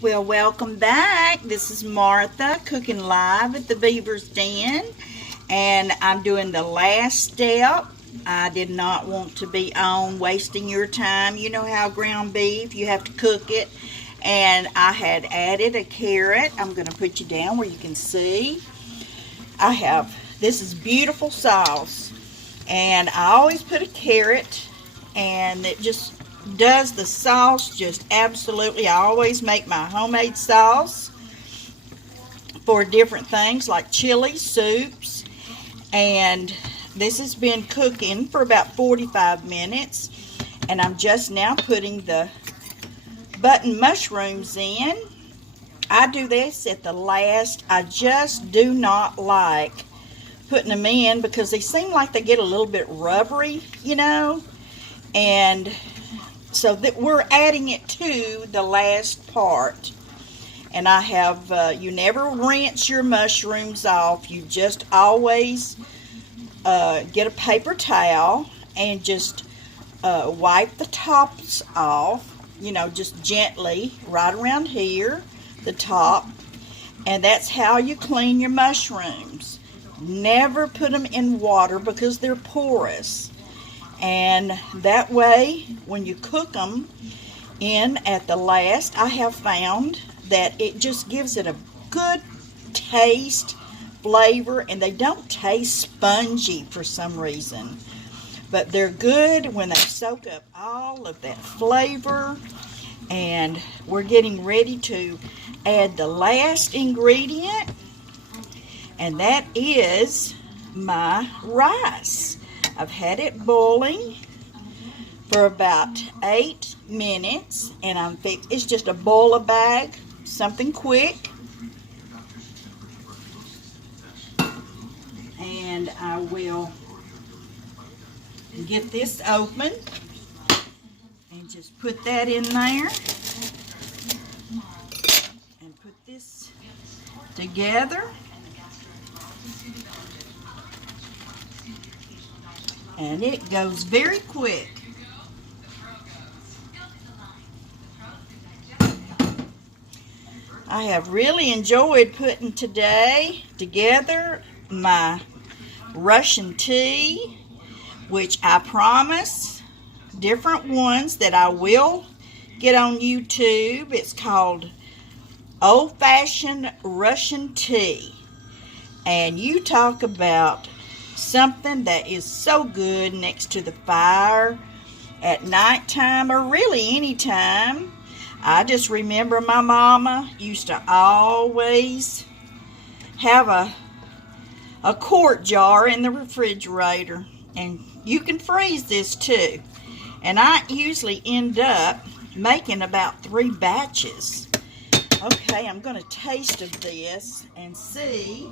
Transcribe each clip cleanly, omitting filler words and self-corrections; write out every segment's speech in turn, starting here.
Well, welcome back. This is Martha cooking live at the Beaver's Den, and I'm doing the last step. I did not want to be on wasting your time. You know how ground beef, you have to cook it, and I had added a carrot. I'm going to put you down where you can see. This is beautiful sauce, and I always put a carrot, and it just does the sauce just absolutely. I always make my homemade sauce for different things like chili, soups, and this has been cooking for about 45 minutes, and I'm just now putting the button mushrooms in. I do this at the last. I just do not like putting them in because they seem like they get a little bit rubbery, and so that we're adding it to the last part. And I have, you never rinse your mushrooms off. You just always get a paper towel and just wipe the tops off, just gently right around here, the top. And that's how you clean your mushrooms. Never put them in water because they're porous. And that way, when you cook them in at the last, I have found that it just gives it a good taste, flavor, and they don't taste spongy for some reason. But they're good when they soak up all of that flavor. And we're getting ready to add the last ingredient, and that is my rice. I've had it boiling for about 8 minutes, and it's just a boil a bag, something quick. And I will get this open and just put that in there and put this together. And it goes very quick. I have really enjoyed putting today together my Russian tea, which I promise different ones that I will get on YouTube. It's called Old-Fashioned Russian Tea. And you talk about something that is so good next to the fire at nighttime or really any time. I just remember my mama used to always have a quart jar in the refrigerator, and you can freeze this too. And I usually end up making about 3 batches. Okay, I'm going to taste of this and see.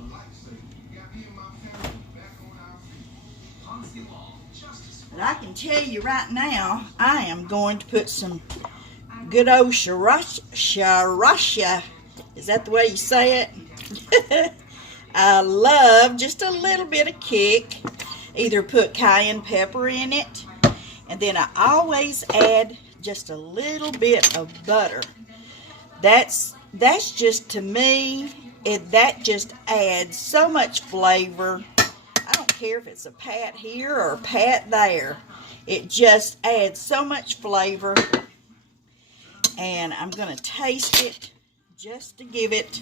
But I can tell you right now, I am going to put some good old sriracha. Is that the way you say it? I love just a little bit of kick. Either put cayenne pepper in it, and then I always add just a little bit of butter. That's just, to me, that just adds so much flavor. I don't care if it's a pat here or a pat there. It just adds so much flavor. And I'm going to taste it just to give it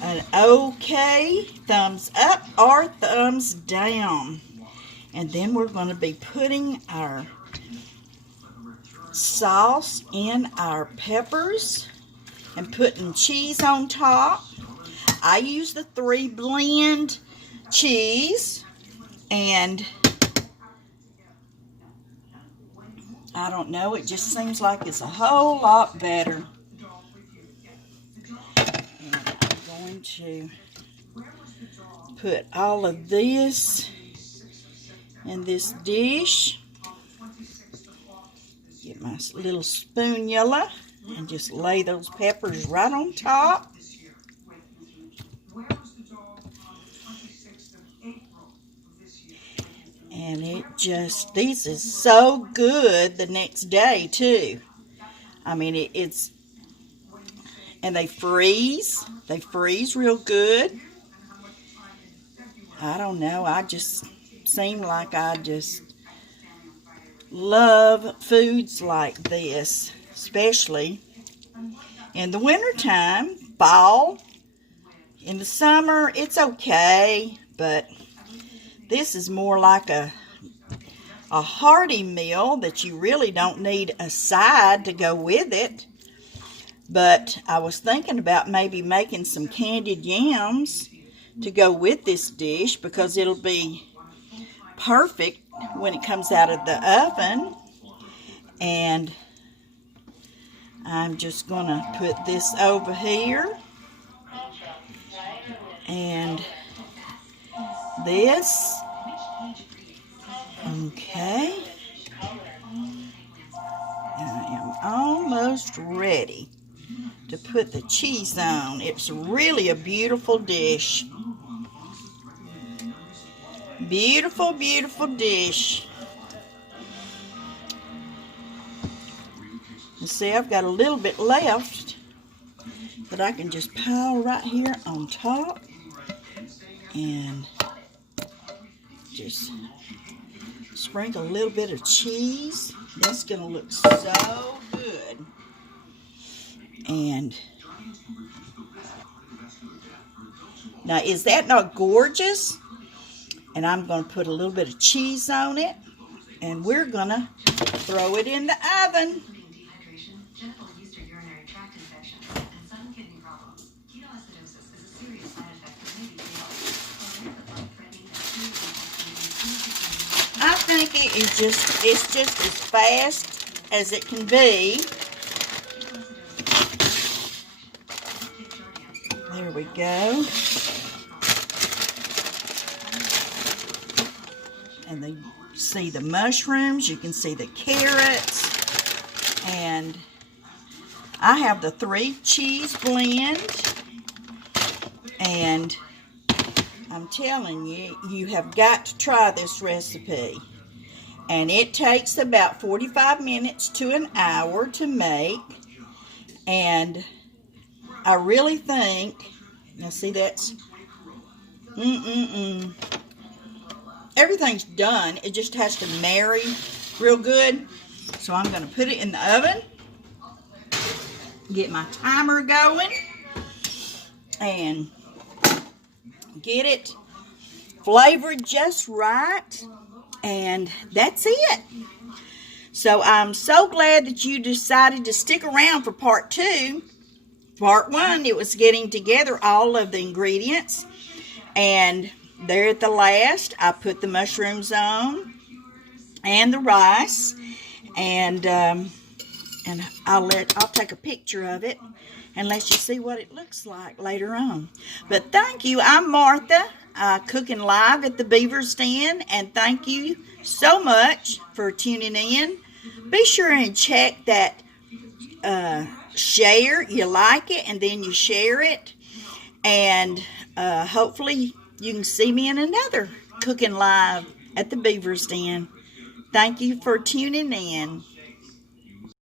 an okay thumbs up or thumbs down. And then we're going to be putting our sauce in our peppers and putting cheese on top. I use the 3 blend cheese, and I don't know, it just seems like it's a whole lot better. And I'm going to put all of this in this dish. Get my little spoonula and just lay those peppers right on top. And these is so good the next day too. I mean, And they freeze. They freeze real good. I don't know. I just seem like I just love foods like this, especially in the wintertime, fall. In the summer, it's okay, but this is more like a hearty meal that you really don't need a side to go with it. But I was thinking about maybe making some candied yams to go with this dish because it'll be perfect when it comes out of the oven. And I'm just going to put this over here. And this. Okay. I am almost ready to put the cheese on. It's really a beautiful dish. Beautiful, beautiful dish. You see, I've got a little bit left that I can just pile right here on top and just sprinkle a little bit of cheese. That's going to look so good. And now, is that not gorgeous? And I'm going to put a little bit of cheese on it. And we're going to throw it in the oven. I think it's just as fast as it can be. There we go. And you see the mushrooms, you can see the carrots, and I have the 3 cheese blend, and I'm telling you, you have got to try this recipe. And it takes about 45 minutes to an hour to make, and I really think, now see that's, everything's done. It just has to marry real good. So I'm going to put it in the oven, get my timer going, and get it flavored just right. And that's it. So I'm so glad that you decided to stick around for part 2. Part 1, it was getting together all of the ingredients. And there at the last, I put the mushrooms on and the rice. And I'll take a picture of it and let you see what it looks like later on. But thank you. I'm Martha, cooking live at the Beaver's Den. And thank you so much for tuning in. Be sure and check that share, you like it, and then you share it, and hopefully you can see me in another Cooking Live at the Beaver's Den. Thank you for tuning in.